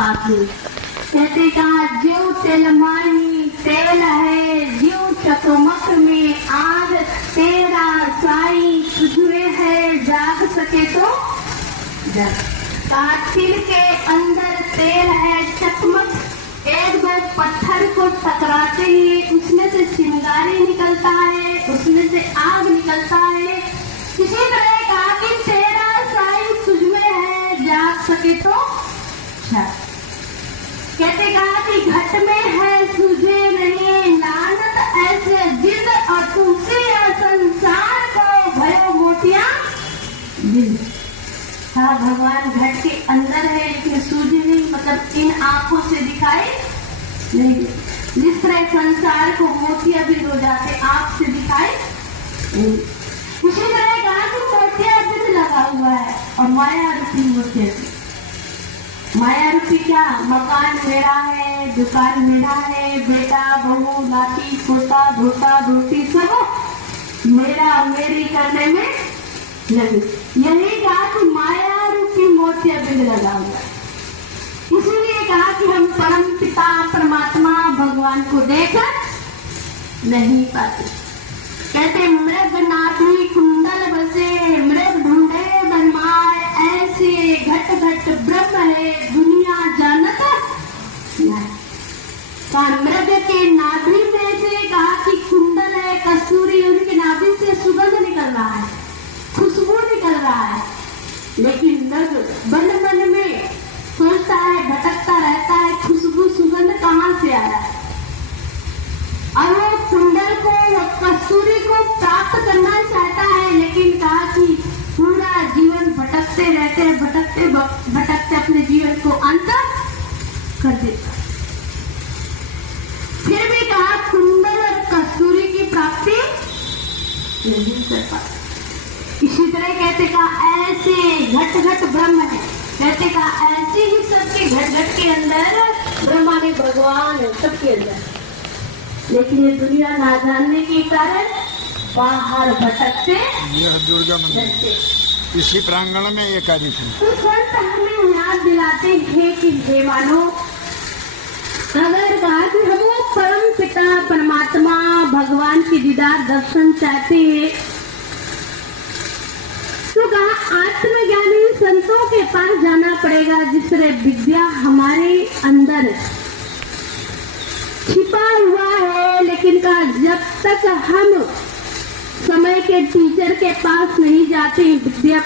पाके। कहते कहा ज्यों तेलमाही तेल है, ज्यों चकमक में आग, तेरा साई तुझमें है, जाग सके तो जग। तिल के अंदर तेल है, चकमक, एक दो पत्थर को टकराते ही उसमें से चिंगारी निकलता है, उसमें से आग निकलता है। इसी तरह कहा कि तेरा साई तुझमें है, जाग सके तो जग। कहते कहा कि घट में है तुझे नहीं, लानत ऐसे जिद और तुमसे संसार को भयो मोटिया दिल। हाँ, भगवान घट के अंदर है लेकिन सूझे नहीं, मतलब इन आंखों से दिखाई नहीं। जिस तरह संसार को मोतिया बिंद हो जाते, आंख से दिखाई नहीं। उसी तरह कहा कि मोतिया बिंद लगा हुआ है और माया रूपी मोतिया। माया रूपी क्या? मकान मेरा है, दुकान मेरा है, बेटा बहू लाठी पोता धोता धोती सब मेरा मेरी करने में लगे। यही कहा कि माया रूपी मोतिया बिंद लगा हुआ है। इसीलिए कहा कि हम परम पिता परमात्मा भगवान को देखकर नहीं पाते। कहते मृग नाभि कुंडल बसे, मृग ढूंढे बनमाए, ऐसे घट घट ब्रह्म है, दुनिया जानत नहीं। मृग के नाभि में से कहा कि कुंडल है, कस्तूरी, उनके नाभि से सुगंध निकल रहा है, खुशबू निकल रहा है। लेकिन मृग मन में सोचता है, भटकता रहता है, खुशबू सुगंध कहाँ से आ रहा है। और वो कुंडल को, कस्तूरी को प्राप्त करना चाहता है, लेकिन कहा कि पूरा जीवन भटकते रहते हैं, भटकते भटकते अपने जीवन को अंत कर देता। फिर भी कहा कुंडल और कस्तूरी की प्राप्ति नहीं कर पाता। इसी तरह कहते कहा ऐसे घट घट ब्रह्म है। कहते कहा ऐसे ही सबके घट घट के अंदर ब्रह्मा ने भगवान है सबके अंदर, लेकिन ये दुनिया ना जानने के कारण बाहर भटकते दुर्गा मंदिर इसी प्रांगण में एकादशी। तो संत हमें याद दिलाते हैं कि हे मानो, अगर कहा कि हम वो परम पिता परमात्मा भगवान की दीदार दर्शन चाहते हैं तो कहा आत्मज्ञानी संतों के पास जाना पड़ेगा, जिस तरह विद्या हमारे अंदर छिपा हुआ है। लेकिन कहा जब तक हम समय के टीचर के पास नहीं जाते विद्या